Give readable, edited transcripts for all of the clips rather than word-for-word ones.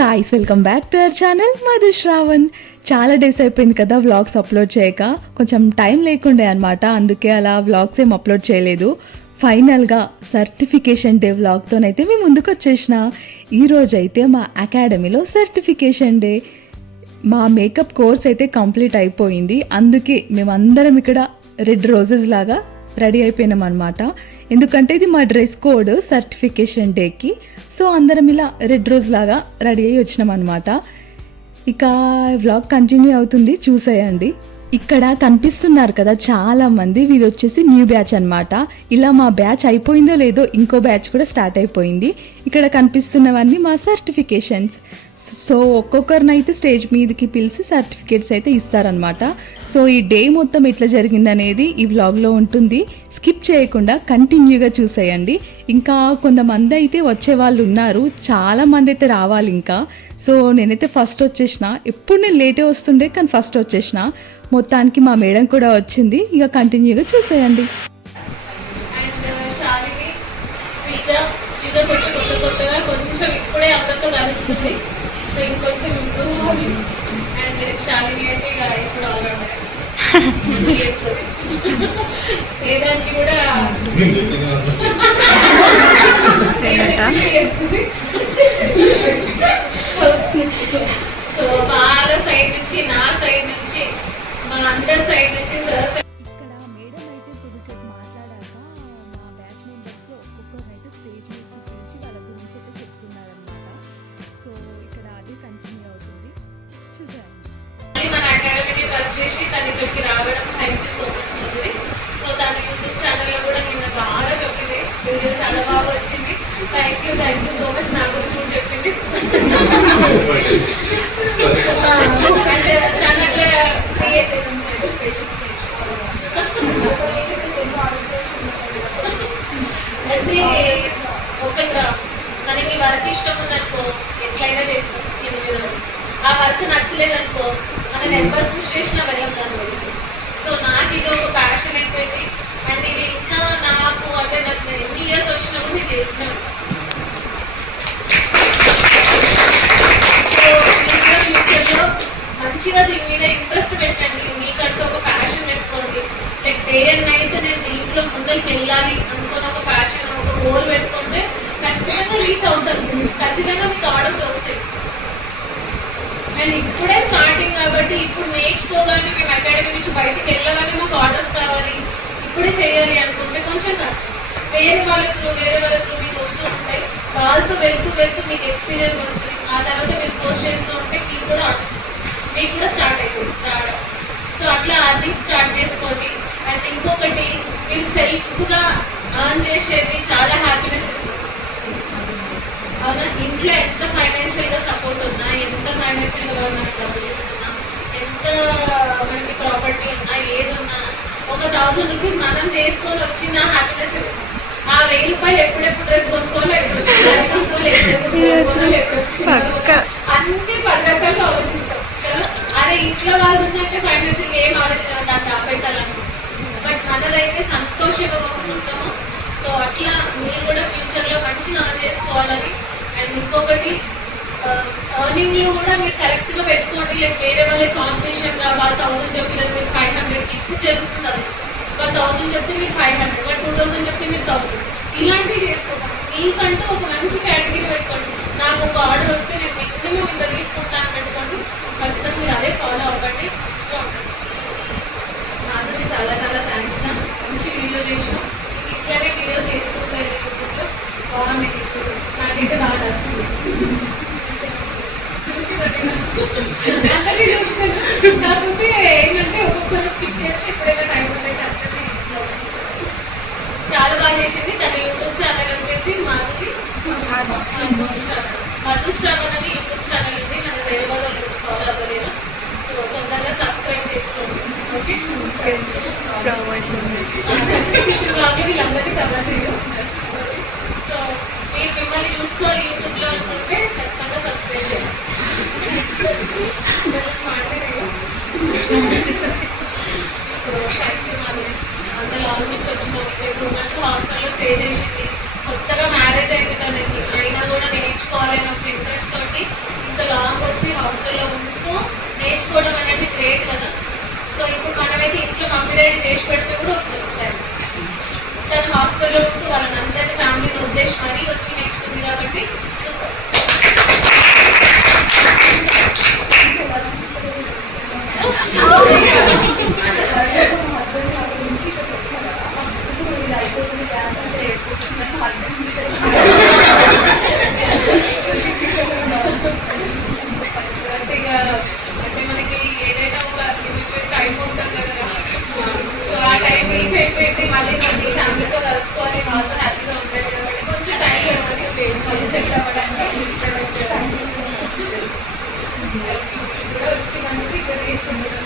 Guys, welcome back to our channel Madhu Shravan. చాలా days అయిపోయింది కదా వ్లాగ్స్ అప్లోడ్ చేయక. కొంచెం టైం లేకుండే అనమాట, అందుకే అలా వ్లాగ్స్ ఏం అప్లోడ్ చేయలేదు. ఫైనల్గా సర్టిఫికేషన్ డే వ్లాగ్తోనైతే మేము ముందుకు వచ్చేసిన. ఈరోజైతే మా అకాడమీలో సర్టిఫికేషన్ డే. మా మేకప్ కోర్స్ అయితే కంప్లీట్ అయిపోయింది, అందుకే మేమందరం ఇక్కడ రెడ్ రోజెస్ లాగా రెడీ అయిపోయినాం అనమాట. ఎందుకంటే ఇది మా డ్రెస్ కోడ్ సర్టిఫికేషన్ డేకి. సో అందరం ఇలా రెడ్ రోజ్ లాగా రెడీ అయ్యి వచ్చినాం అనమాట. ఇక వ్లాగ్ కంటిన్యూ అవుతుంది, చూసేయండి. ఇక్కడ కనిపిస్తున్నారు కదా చాలా మంది, వీళ్ళు వచ్చేసి న్యూ బ్యాచ్ అనమాట. ఇలా మా బ్యాచ్ అయిపోయిందో లేదో ఇంకో బ్యాచ్ కూడా స్టార్ట్ అయిపోయింది. ఇక్కడ కనిపిస్తున్నవన్నీ మా సర్టిఫికేషన్స్. సో ఒక్కొక్కరినైతే స్టేజ్ మీదకి పిలిచి సర్టిఫికేట్స్ అయితే ఇస్తారనమాట. సో ఈ డే మొత్తం ఎట్లా జరిగిందనేది ఈ వ్లాగ్లో ఉంటుంది, స్కిప్ చేయకుండా కంటిన్యూగా చూసేయండి. ఇంకా కొంతమంది అయితే వచ్చే వాళ్ళు ఉన్నారు, చాలా మంది అయితే రావాలి ఇంకా. సో నేనైతే ఫస్ట్ వచ్చేసిన. ఎప్పుడు నేను లేటే వస్తుండే, కానీ ఫస్ట్ వచ్చేసిన. మొత్తానికి మా మేడం కూడా వచ్చింది. ఇక కంటిన్యూగా చూసేయండి. కొంచెం ఇప్పుడే అందరితో కలుస్తుంది, సో ఇంకొంచెం ఇంప్రూవ్ అవుతుంది. అండ్ శాలిని అయితే ఇక ఇప్పుడు ఆల్రౌండర్ వేదానికి కూడా సో వాళ్ళ సైడ్ నుంచి, నా సైడ్ నుంచి, మా అందరి సైడ్ నుంచి సార్ మన అకాడమీని ట్రస్ట్ చేసి తను ఇక్కడికి రావడం. Thank you so much Madhuri. So తన యూట్యూబ్ ఛానల్లో కూడా నిన్న బాగా చెప్పింది, వీడియో చాలా బాగా వచ్చింది. Thank you so much. నా గురించి కూడా చెప్పింది. అండ్ తన అట్లా క్రియేట్ అంటే ఒకటి మనకి వర్క్ ఇష్టం ఉందనుకో ఎట్లయినా చేస్తాం. ఆ వర్క్ నచ్చలేదనుకో మనం ఎవరు పుష్ చేసినా వెళ్ళం దాని. సో నాకు ఇది ఒక ప్యాషన్ అయిపోయింది. అండ్ ఇది ఇంకా నాకు అంటే నాకు ఎన్ని ఇయర్స్ వచ్చినప్పుడు నేను చేస్తున్నాను. సో ఇంకా ఫ్యూచర్లో మంచిగా దీని మీద ఇంట్రెస్ట్ పెట్టండి, మీకంటూ ఒక ప్యాషన్ పెట్టుకోండి. లైక్ డే అండ్ నైట్ నేను దీంట్లో ముందరికి వెళ్ళాలి అనుకుని ఒక ప్యాషన్, ఒక గోల్ పెట్టుకుంటే ఖచ్చితంగా రీచ్ అవుతారు. ఖచ్చితంగా మీకు ఆర్డర్స్ వస్తాయి. అండ్ ఇప్పుడే స్టార్టింగ్ కాబట్టి ఇప్పుడు నేర్చుకోగానే మేము అకాడమీ నుంచి బయటకు వెళ్ళగానే మాకు ఆర్డర్స్ కావాలి, ఇప్పుడే చేయాలి అనుకుంటే కొంచెం కష్టం. వేరే వాళ్ళ త్రూ మీకు వస్తూ ఉంటాయి. వాళ్ళతో వెళ్తూ మీకు ఎక్స్పీరియన్స్ వస్తుంది. ఆ తర్వాత మీరు పోస్ట్ చేస్తూ ఉంటే మీకు కూడా ఆర్డర్స్ వస్తుంది, మీకు కూడా స్టార్ట్ అవుతుంది రావడం. సో అట్లా అర్నింగ్ స్టార్ట్ చేసుకోండి. అండ్ ఇంకొకటి, మీరు సెల్ఫ్గా ఎర్న్ చేసేది చాలా హ్యాపీనెస్ ఇస్తుంది. అవునా, ఇంట్లో ఎంత ఫైనాన్షియల్గా సపోర్ట్ ఉన్నా, ఎంత ఫైనాన్షియల్గా మనకి డబ్బులు ఇస్తున్నా, ఎంత మనకి ప్రాపర్టీ ఉన్నా, ఏదున్నా, ఒక 1000 రూపీస్ మనం చేసుకొని వచ్చిన హ్యాపీనెస్. ఆ 1000 రూపాయలు ఎప్పుడెప్పుడు డ్రెస్ కొనుక్కోవాలి, అన్ని 10 రకాలు ఆలోచిస్తాం కదా. అదే ఇంట్లో వాళ్ళు ఉన్నట్టే ఫైనాన్షియల్గా ఏం ఆలోచించాలి, దాన్ని ఆపెట్టాలనుకుంటాం. బట్ మనదైతే సంతోషంగా ఉంటాము. సో అట్లా మీరు కూడా ఫ్యూచర్లో మంచిగా ఎర్న్ చేసుకోవాలని. అండ్ ఇంకొకటి, ఎర్నింగ్లో కూడా మీరు కరెక్ట్గా పెట్టుకోండి. లైక్ వేరే వాళ్ళే కాంపిటీషన్గా వాళ్ళు 1000 చెప్పలేదు మీరు 500కి ఇప్పుడు జరుగుతుంది. అది వాళ్ళు 1000 చెప్తే మీరు 500, వాళ్ళు 2000 చెప్తే మీరు 1000. ఇలాంటివి చేసుకోకండి. మీకంటూ ఒక మంచి కేటగిరీ పెట్టుకోండి. నాకు ఒక ఆర్డర్ వస్తే నేను మినిమం ఇంత తీసుకుంటాను పెట్టుకోండి. ఖచ్చితంగా మీరు అదే ఫాలో అవ్వండి, మంచిగా ఉంటుంది. నాకు చాలా చాలా థ్యాంక్స్. మంచి వీడియో చేసినాం. ఇట్లానే వీడియోస్ చేసుకుంటారు యూట్యూబ్లో, బాగుంది. నాకైతే బాగా నచ్చింది. అసలు చూస్తున్నాను. కాకపోతే ఏంటంటే ఒక్కొక్కరు స్కిప్ చేస్తే ఎప్పుడైనా టైం ఉంటే చాలా బాగా చేసింది. తన యూట్యూబ్ ఛానల్ వచ్చేసి మధు శ్రావణ్ అని యూట్యూబ్ ఛానల్ ఉంది. మన హైదరాబాద్లో ఫాలో అవ్వలేదు. సో తొందరగా సబ్స్క్రైబ్ చేసుకోండి. ఓకే, సర్టిఫికేషన్ కాబట్టి వీళ్ళందరినీ కవర్ చేయడం. సో మీరు మిమ్మల్ని చూసుకోవాలి యూట్యూబ్లో అనుకుంటే ఖచ్చితంగా సబ్స్క్రైబ్ చేయండి. So thank you Madhavi. అంత లాంగ్ నుంచి వచ్చినాం. ఇక్కడ 2 months హాస్టల్లో స్టే చేసింది. కొత్తగా మ్యారేజ్ అయింది తనకి, అయినా కూడా నేర్చుకోవాలి అని ఒక ఇంట్రెస్ట్ తోటి ఇంత లాంగ్ వచ్చి హాస్టల్లో ఉంటూ నేర్చుకోవడం అనేది గ్రేట్ కదా. సో ఇప్పుడు మనమైతే ఇంట్లో మమ్మీ డాడీ చేసి పెడితే కూడా వస్తుంది టైం. తను హాస్టల్లో ఉంటూ వాళ్ళని అందరినీ ఫ్యామిలీని వదిలేసి మరీ వచ్చి నేర్చుకుంది కాబట్టి సూపర్. అంటే మనకి ఏదైనా ఒక లిమిటెడ్ టైం ఉంటుంది కదా. సో ఆ టైం రీచ్ అయిపోయింది, మళ్ళీ ఫ్యామిలీతో కలుసుకోవాలి, వాళ్ళతో హ్యాపీగా ఉంటుంది కాబట్టి కొంచెం టైం మనకి మళ్ళీ సెట్ అవ్వడానికి కూడా వచ్చి మనకి ఇక్కడ తీసుకుంటున్నాం.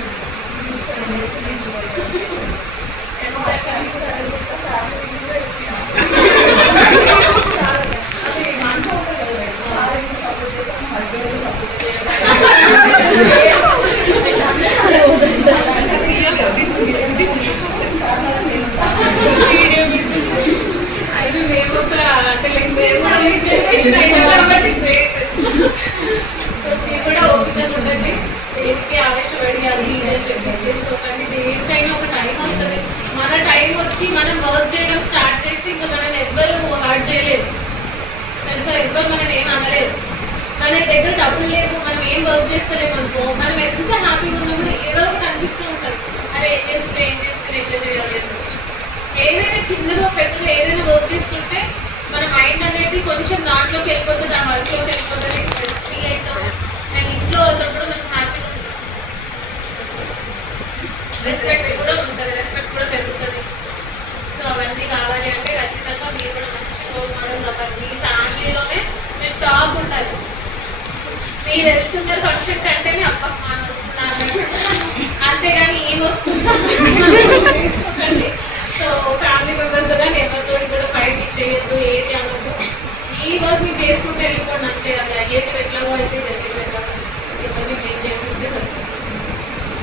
అది మేము ఒక అంటే లైక్ సో మీరు కూడా ఓపిక చూడండి, దేనికి ఆవేశపడి అది ఇదని చెప్పి చేసుకోకండి. దేనికైనా ఒక టైం వస్తుంది. మన టైం వచ్చి మనం వర్క్ చేయడం స్టార్ట్ చేసి ఇంకా మనం ఎవ్వరు హార్ట్ చేయలేదు తెలుసా, ఎవ్వరు మనం ఏం అనలేదు. మన దగ్గర డబ్బులు లేవు, మనం ఏం వర్క్ చేస్తలేము అనుకో, మనం ఎంత హ్యాపీగా ఉన్నప్పుడు ఏదో ఒకటి అనిపిస్తూ ఉంటుంది, అరే ఏం చేస్తే ఎట్లా చేయాలి. ఏదైనా చిన్నదో పెద్దదో ఏదైనా వర్క్ చేస్తుంటే మన మైండ్ అనేది కొంచెం దాంట్లోకి వెళ్ళిపోతుంది, ఆ వర్క్లోకి వెళ్ళిపోతుంది, స్ట్రెస్ ఫ్రీ అవుతాం. అండ్ ఇంట్లో ఉన్నప్పుడు మనం హ్యాపీగా ఉంటాం, రెస్పెక్ట్ కూడా ఉంటుంది, రెస్పెక్ట్ కూడా పెరుగుతుంది. సో అవన్నీ కావాలి అంటే ఖచ్చితంగా మీరు కూడా మంచి రోల్ మోడల్స్ అవ్వాలి. మీ ఫ్యామిలీలోనే మీరు టాప్ ఉండాలి. మీరు వెళ్తున్నారు ఫంక్షన్ కంటేనే అబ్బా మనం వస్తున్నాను, అంతేగాని ఏం వస్తున్నాను. సో ఫ్యామిలీ మెంబర్స్ కానీ ఎవరితో కూడా ఫైటింగ్ చేయొద్దు, ఏది అనొద్దు. ఈ వర్క్ మీరు చేసుకుంటే వెళ్ళిపోండి అంతే. అది అయ్యేది ఎట్లాగో అయితే జరిగేది ఎట్లాగో ఎవరిని బ్లేమ్ చేయకుంటే సరిపోతుంది.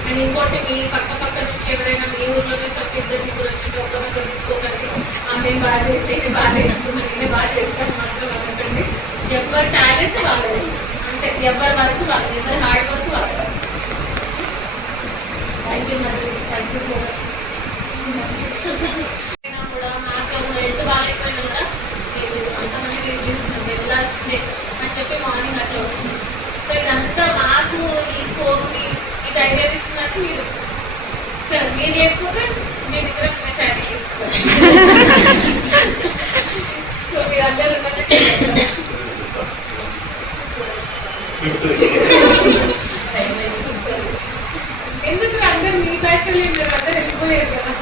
అండ్ ఇంకోటి మీ పక్క నుంచి ఎవరైనా మీ ఊర్లో నుంచి ఒక ఇద్దరు ముగ్గురు వచ్చింటే ఒకరినొకరు ముట్టుకోకండి. మేము బాగా చేస్తే నేను బాగా నేర్చుకున్నాను, నేనే బాగా చేస్తాను మాత్రం అనకండి. ఎవరి టాలెంట్ వాళ్ళది అంటే, ఎవరి వర్క్ వాళ్ళు, ఎవరి హార్డ్ వర్క్ వాళ్ళు. థ్యాంక్ యూ మరి, థ్యాంక్ యూ సో మచ్. కూడా నాకు హెల్త్ బాగాలేకపోయినా కూడా అంతమంది వెయిట్ చేస్తున్నాం వెళ్ళాల్సిందే అని చెప్పి మార్నింగ్ అట్లా వస్తుంది. సో ఇదంతా నాకు ఈ స్కోప్ని ఇది ఐడియా ఇస్తున్నట్టు మీరు లేకపోతే మీ దగ్గర నేను చాటింగ్ చేస్తాను. సో మీరందరూ ఉన్నట్టు ఎందుకు అందరు మీ బ్యాచ్ అందరూ వెళ్ళిపోయారు కదా.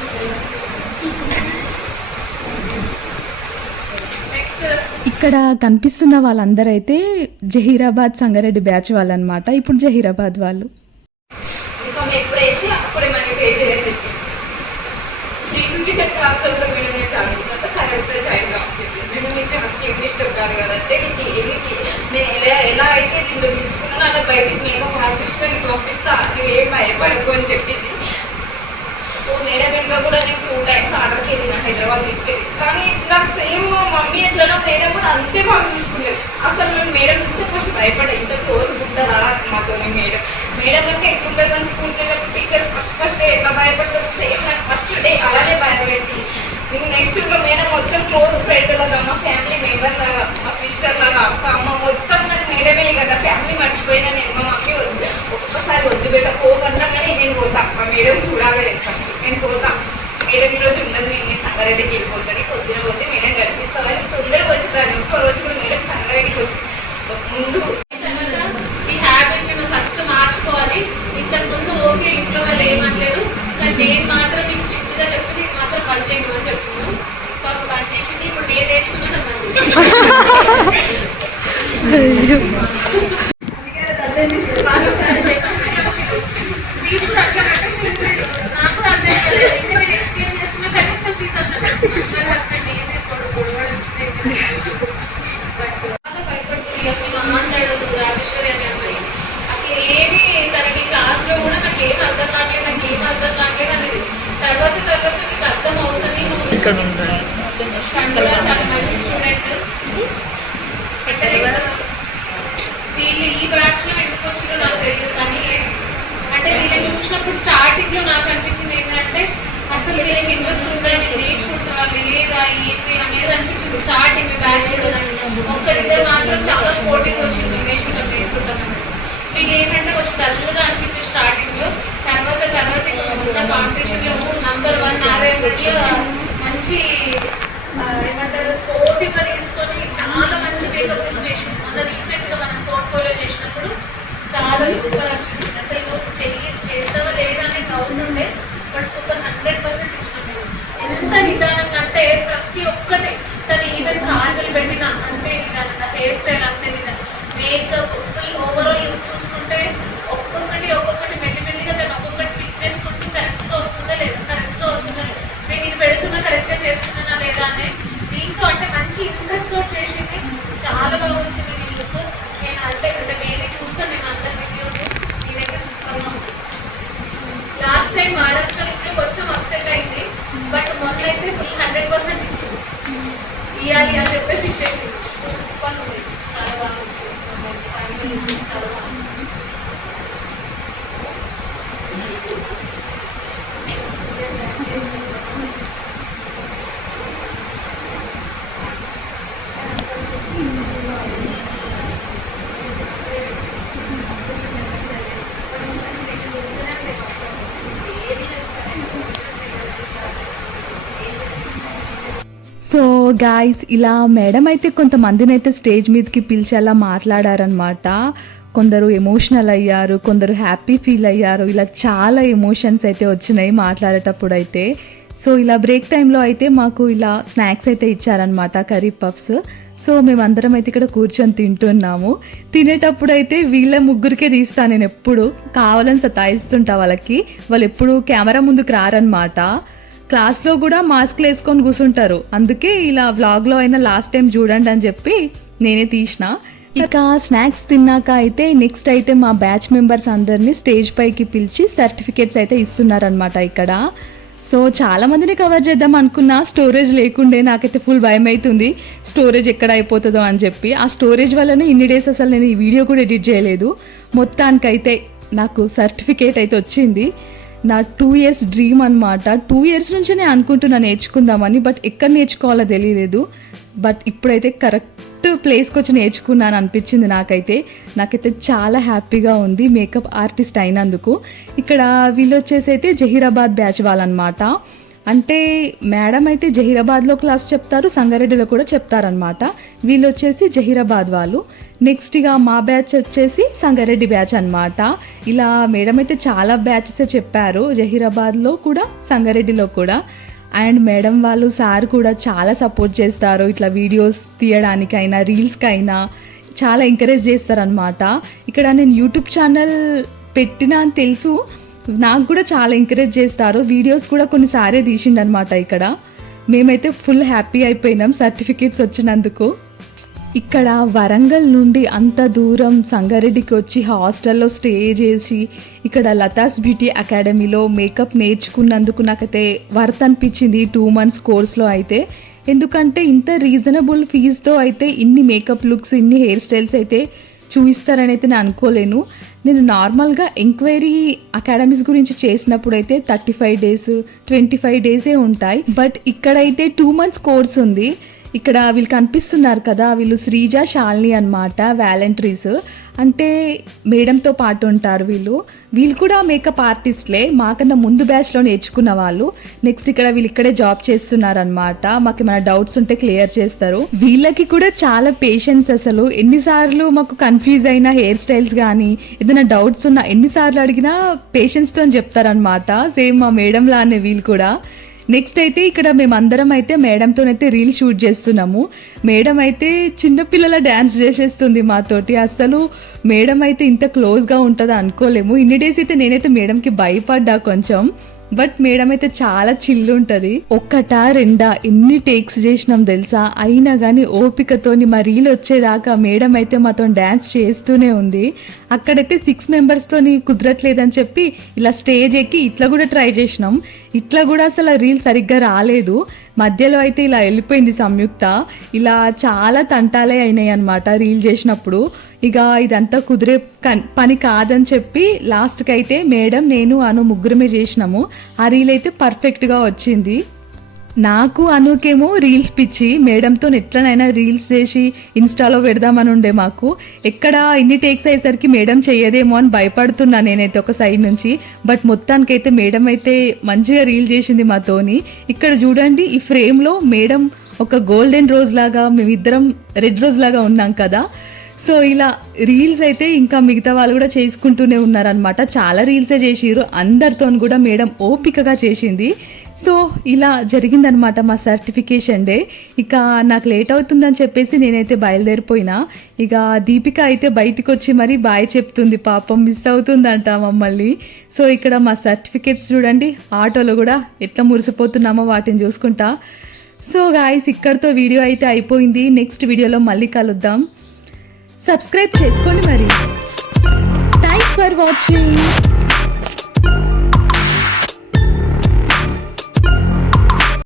ఇక్కడ కనిపిస్తున్న వాళ్ళందరైతే జహీరాబాద్ సంగారెడ్డి బ్యాచ్ వాళ్ళు అనమాట. ఇప్పుడు జహీరాబాద్ వాళ్ళు ఎప్పుడైతే అప్పుడే మనీ పే చేయలేదు. 350 సెట్ హాస్టల్లో మేడం నేను చదువుకుంటే సరే జాయిన్ కావాలి. మేము మీకు హాస్టల్ ఇంగ్లీష్ ఉంటారు కదంటే నేను ఎలా అయితే దీంట్లో పిలుచుకున్నాను అలా బయటికి మేకప్ ఆర్టిస్ట్గా నీకు పంపిస్తా, నువ్వు ఏం భయపడకు అని చెప్పింది. సో మేడం ఇంకా కూడా నేను 2 టైమ్స్ ఆర్డర్కి వెళ్ళిన హైదరాబాద్ తీసుకెళ్ళి. కానీ నాకు సేమ్ మమ్మీ ఎట్లా మేడం కూడా అంతే బాగా చూసుకునేది. అసలు నేను మేడం చూస్తే ఫస్ట్ భయపడే, ఇంత క్లోజ్ ఉంటుందా నాతో మేడం అంటే ఎట్లుంటుంది. కానీ స్కూల్కి వెళ్ళినప్పుడు టీచర్ ఫస్ట్ ఎట్లా భయపడుతుంది సేమ్ నాకు ఫస్ట్ డే అలానే భయపెట్టి. నేను నెక్స్ట్ ఇంకా మేడం మొత్తం క్లోజ్ ఫ్రెండ్ లాగా, మా ఫ్యామిలీ మెంబర్ లాగా, మా సిస్టర్ లాగా, అక్క అమ్మ మొత్తం నాకు మేడమే కదా. ఫ్యామిలీ మర్చిపోయినా నేను, మా మమ్మీ వద్దు ఒక్కసారి వద్దు పెట్ట పోకన్నా కానీ నేను పోతా, మా మేడం చూడాలి ఫస్ట్ నేను పోతా. మేడం ఈరోజు ఉండదు, నేను సంగారెడ్డికి వెళ్ళిపోతాను, పొద్దున పోతే మేడం కనిపిస్తా కానీ తొందరగా వచ్చేదాన్ని. ఒక్క రోజు కూడా మేడం సంగారెడ్డికి వచ్చి ముందు ఈ హ్యాబిట్ నేను ఫస్ట్ మార్చుకోవాలి. ఇంతకు ముందు ఓకే ఇంట్లో వాళ్ళు ఏమనలేరు, కానీ నేను మాత్రం మీకు స్ట్రిక్ట్గా చెప్పింది ఇది మాత్రం పని చేయను అని చెప్తున్నాను. పాపం పని చేసింది, ఇప్పుడు నేను నేర్చుకున్నాను ఫీజు కూడా అట్లా కట్టేసి నాకు కూడా అర్థం కాలేదు. ఇంకా నేను ఎక్స్ప్లెయిన్ చేస్తున్నా కనిపిస్తాను ఫీజు అన్నారు. ఏదే గొడవ వచ్చింది భయపడుతుంది, అసలు మాట్లాడదు రాజేశ్వరి అనే అమ్మాయి. అసలు ఏమి తనకి క్లాస్లో కూడా నాకు ఏం అర్థం కావట్లేదు, నాకు ఏం అర్థం కావట్లేదు అనేది. తర్వాత నీకు అర్థం అవుతుంది. నువ్వు చాలా మంచి స్టూడెంట్ పెట్టలేదు కదా. వీళ్ళు ఈ బ్యాచ్ లో ఎందుకు వచ్చిరో నాకు తెలియదు, కానీ అంటే వీళ్ళని చూసినప్పుడు స్టార్టింగ్ లో నాకు అనిపించింది ఏంటంటే అసలు వీళ్ళకి ఇంట్రెస్ట్ ఉందా, నేను నేర్చుకుంటారా లేదా ఏంటి అనేది అనిపించింది స్టార్టింగ్ బ్యాచ్ లో. ఒక్కరిద్దరు మాత్రం చాలా స్పోర్టింగ్ వచ్చింది, నేర్చుకుంటాం. వీళ్ళు ఏంటంటే కొంచెం డల్గా అనిపించింది స్టార్టింగ్ లో. తర్వాత ఇప్పుడు కాంపిటీషన్ లో నంబర్ 1 ఆర్ఐలో మంచి ఏమంటారు స్పోర్టివ్ గా తీసుకొని చాలా మంచి మేకప్ చేసింది. మొన్న రీసెంట్ గా మనం పోర్ట్ఫోలియో చేసినప్పుడు చాలా సూపర్ అనిపించింది. అసలు నువ్వు చేస్తావా లేదా అనే డౌట్ ఉండే, బట్ సూపర్ 100% ఇచ్చినాను. ఎంత నిదానంగా అంటే ప్రతి ఒక్కటి తను ఈవెన్ కాజల్ పెట్టిన అంతే విధానంగా, హెయిర్ స్టైల్ అంతే విధానం, మేకప్ ఫుల్ ఓవరాల్ లుక్ చూసుకుంటే ఒక్కొక్కటి మెల్లిమెల్లిగా తను ఒక్కొక్కటి పిక్ చేసుకుంటూ కరెక్ట్గా వస్తుందా లేదా నేను ఇది పెడుతున్నా కరెక్ట్గా చేస్తున్నానా లేదా అని దీంతో అంటే మంచి ఇంట్రెస్ట్ తోటి చేసింది. చాలా బాగా వచ్చింది నీ లుక్. నేను అంటే నేను చూస్తాను, నేను అందరి వీడియోస్ నేనైతే సూపర్గా ఉంది. లాస్ట్ టైం మహారాష్ట్ర లుక్లో కొంచెం అప్సెట్ అయింది, బట్ మొన్న అయితే ఫుల్ 100% ఇచ్చింది. ఇవ్వాలి అని చెప్పేసి ఇచ్చేసింది. సో సూపర్ ఉంది, చాలా బాగా వచ్చింది. చాలా బాగుంది. సో గాయ్స్, ఇలా మేడం అయితే కొంతమందిని అయితే స్టేజ్ మీదకి పిలిచేలా మాట్లాడారనమాట. కొందరు ఎమోషనల్ అయ్యారు, కొందరు హ్యాపీ ఫీల్ అయ్యారు. ఇలా చాలా ఎమోషన్స్ అయితే వచ్చినాయి మాట్లాడేటప్పుడు అయితే. సో ఇలా బ్రేక్ టైంలో అయితే మాకు ఇలా స్నాక్స్ అయితే ఇచ్చారనమాట, కర్రీ పఫ్స్. సో మేమందరం అయితే ఇక్కడ కూర్చొని తింటున్నాము. తినేటప్పుడు అయితే వీళ్ళ ముగ్గురికే తీస్తాను నేను, ఎప్పుడు కావాలని సతాయిస్తుంటా వాళ్ళకి. వాళ్ళు ఎప్పుడు కెమెరా ముందుకు రారనమాట. క్లాస్లో కూడా మాస్క్లు వేసుకొని కూర్చుంటారు. అందుకే ఇలా వ్లాగ్లో అయినా లాస్ట్ టైం చూడండి అని చెప్పి నేనే తీసిన. ఇక స్నాక్స్ తిన్నాక అయితే నెక్స్ట్ అయితే మా బ్యాచ్ మెంబర్స్ అందరినీ స్టేజ్ పైకి పిలిచి సర్టిఫికేట్స్ అయితే ఇస్తున్నారనమాట ఇక్కడ. సో చాలా మందిని కవర్ చేద్దాం అనుకున్నా, స్టోరేజ్ లేకుండే. నాకైతే ఫుల్ భయం అవుతుంది స్టోరేజ్ ఎక్కడ అయిపోతుందో అని చెప్పి. ఆ స్టోరేజ్ వల్లనే ఇన్ని డేస్ అసలు నేను ఈ వీడియో కూడా ఎడిట్ చేయలేదు. మొత్తానికైతే నాకు సర్టిఫికేట్ అయితే వచ్చింది. నా 2 years డ్రీమ్ అనమాట. 2 years నుంచి నేను అనుకుంటున్నా నేర్చుకుందామని, బట్ ఎక్కడ నేర్చుకోవాలో తెలియలేదు. బట్ ఇప్పుడైతే కరెక్ట్ ప్లేస్కి వచ్చి నేర్చుకున్నాను అనిపించింది నాకైతే చాలా హ్యాపీగా ఉంది మేకప్ ఆర్టిస్ట్ అయినందుకు. ఇక్కడ వీళ్ళు వచ్చేసి అయితే జహీరాబాద్ బ్యాచ్ వాళ్ళనమాట. అంటే మేడం అయితే జహీరాబాద్లో క్లాస్ చెప్తారు, సంగారెడ్డిలో కూడా చెప్తారనమాట. వీళ్ళు వచ్చేసి జహీరాబాద్ వాళ్ళు. నెక్స్ట్ ఇక మా బ్యాచ్ వచ్చేసి సంగారెడ్డి బ్యాచ్ అనమాట. ఇలా మేడం అయితే చాలా బ్యాచెస్ చెప్పారు, జహీరాబాద్లో కూడా సంగారెడ్డిలో కూడా. అండ్ మేడం వాళ్ళు సార్ కూడా చాలా సపోర్ట్ చేస్తారు, ఇట్లా వీడియోస్ తీయడానికైనా రీల్స్కైనా చాలా ఎంకరేజ్ చేస్తారనమాట. ఇక్కడ నేను యూట్యూబ్ ఛానల్ పెట్టినా అని తెలుసు, నాకు కూడా చాలా ఎంకరేజ్ చేస్తారు. వీడియోస్ కూడా కొన్నిసారే తీసిండనమాట ఇక్కడ. మేమైతే ఫుల్ హ్యాపీ అయిపోయినాం సర్టిఫికేట్స్ వచ్చినందుకు. ఇక్కడ వరంగల్ నుండి అంత దూరం సంగారెడ్డికి వచ్చి హాస్టల్లో స్టే చేసి ఇక్కడ లతాస్ బ్యూటీ అకాడమీలో మేకప్ నేర్చుకున్నందుకు నాకైతే వర్త్ అనిపించింది 2 months కోర్స్లో అయితే. ఎందుకంటే ఇంత రీజనబుల్ ఫీజుతో అయితే ఇన్ని మేకప్ లుక్స్, ఇన్ని హెయిర్ స్టైల్స్ అయితే చూపిస్తారని అయితే నేను అనుకోలేను. నేను నార్మల్గా ఎంక్వైరీ అకాడమీస్ గురించి చేసినప్పుడు అయితే 35 days 25 days ఉంటాయి. బట్ ఇక్కడైతే 2 months కోర్స్ ఉంది. ఇక్కడ వీళ్ళు కనిపిస్తున్నారు కదా, వీళ్ళు శ్రీజ, శాలిని అనమాట, వాలంటీర్స్. అంటే మేడంతో పాటు ఉంటారు వీళ్ళు కూడా మేకప్ ఆర్టిస్ట్లే, మాకన్నా ముందు బ్యాచ్లో నేర్చుకున్న వాళ్ళు. నెక్స్ట్ ఇక్కడ వీళ్ళు ఇక్కడే జాబ్ చేస్తున్నారనమాట. మాకు ఏమైనా డౌట్స్ ఉంటే క్లియర్ చేస్తారు. వీళ్ళకి కూడా చాలా పేషెన్స్. అసలు ఎన్నిసార్లు మాకు కన్ఫ్యూజ్ అయిన హెయిర్ స్టైల్స్ కానీ ఏదైనా డౌట్స్ ఉన్నా ఎన్నిసార్లు అడిగినా పేషెన్స్తో చెప్తారనమాట. సేమ్ మా మేడం లానే వీళ్ళు కూడా. నెక్స్ట్ అయితే ఇక్కడ మేమందరం అయితే మేడంతోనైతే రీల్ షూట్ చేస్తున్నాము. మేడం అయితే చిన్నపిల్లల డ్యాన్స్ చేసేస్తుంది మాతోటి. అసలు మేడం అయితే ఇంత క్లోజ్గా ఉంటుందో అనుకోలేము. ఇన్ని డేస్ అయితే నేనైతే మేడంకి భయపడ్డా కొంచెం, బట్ మేడం అయితే చాలా చిల్లు ఉంటుంది. 1, 2 ఎన్ని టేక్స్ చేసినాం తెలుసా. అయినా కానీ ఓపికతోని మా రీల్ వచ్చేదాకా మేడం అయితే మాతో డ్యాన్స్ చేస్తూనే ఉంది. అక్కడైతే 6 members-తోని కుదరట్లేదని చెప్పి ఇలా స్టేజ్ ఎక్కి ఇట్లా కూడా ట్రై చేసినాం. ఇట్లా కూడా అసలు ఆ రీల్ సరిగ్గా రాలేదు. మధ్యలో అయితే ఇలా వెళ్ళిపోయింది సంయుక్త. ఇలా చాలా తంటాలే అయినాయి అనమాట రీల్ చేసినప్పుడు. ఇక ఇదంతా కుదిరే పని కాదని చెప్పి లాస్ట్కి అయితే మేడం నేను అను ముగ్గురమే చేసినాము. ఆ రీల్ అయితే పర్ఫెక్ట్గా వచ్చింది. నాకు అనుకేమో రీల్స్ పిచ్చి, మేడంతో ఎట్లనైనా రీల్స్ చేసి ఇన్స్టాలో పెడదామని ఉండే. మాకు ఎక్కడ ఇన్ని టేక్స్ అయ్యేసరికి మేడం చేయదేమో అని భయపడుతున్నా నేనైతే ఒక సైడ్ నుంచి. బట్ మొత్తానికైతే మేడం అయితే మంచిగా రీల్ చేసింది మాతోని. ఇక్కడ చూడండి, ఈ ఫ్రేమ్లో మేడం ఒక గోల్డెన్ రోజ్ లాగా, మేమిద్దరం రెడ్ రోజ్ లాగా ఉన్నాం కదా. సో ఇలా రీల్స్ అయితే ఇంకా మిగతా వాళ్ళు కూడా చేసుకుంటూనే ఉన్నారనమాట. చాలా రీల్సే చేసిర్రు, అందరితో కూడా మేడం ఓపికగా చేసింది. సో ఇలా జరిగిందనమాట మా సర్టిఫికేషన్ డే. ఇక నాకు లేట్ అవుతుందని చెప్పేసి నేనైతే బయలుదేరిపోయినా. ఇక దీపిక అయితే బయటికి వచ్చి మరీ బాయ్ చెప్తుంది, పాపం మిస్ అవుతుందంట మమ్మల్ని. సో ఇక్కడ మా సర్టిఫికేట్స్ చూడండి, ఆటోలో కూడా ఎట్లా మురిసిపోతున్నామో వాటిని చూసుకుంటా. సో గాయ్స్, ఇక్కడితో వీడియో అయితే అయిపోయింది. నెక్స్ట్ వీడియోలో మళ్ళీ కలుద్దాం. సబ్స్క్రైబ్ చేసుకోండి మరి. Thanks for watching.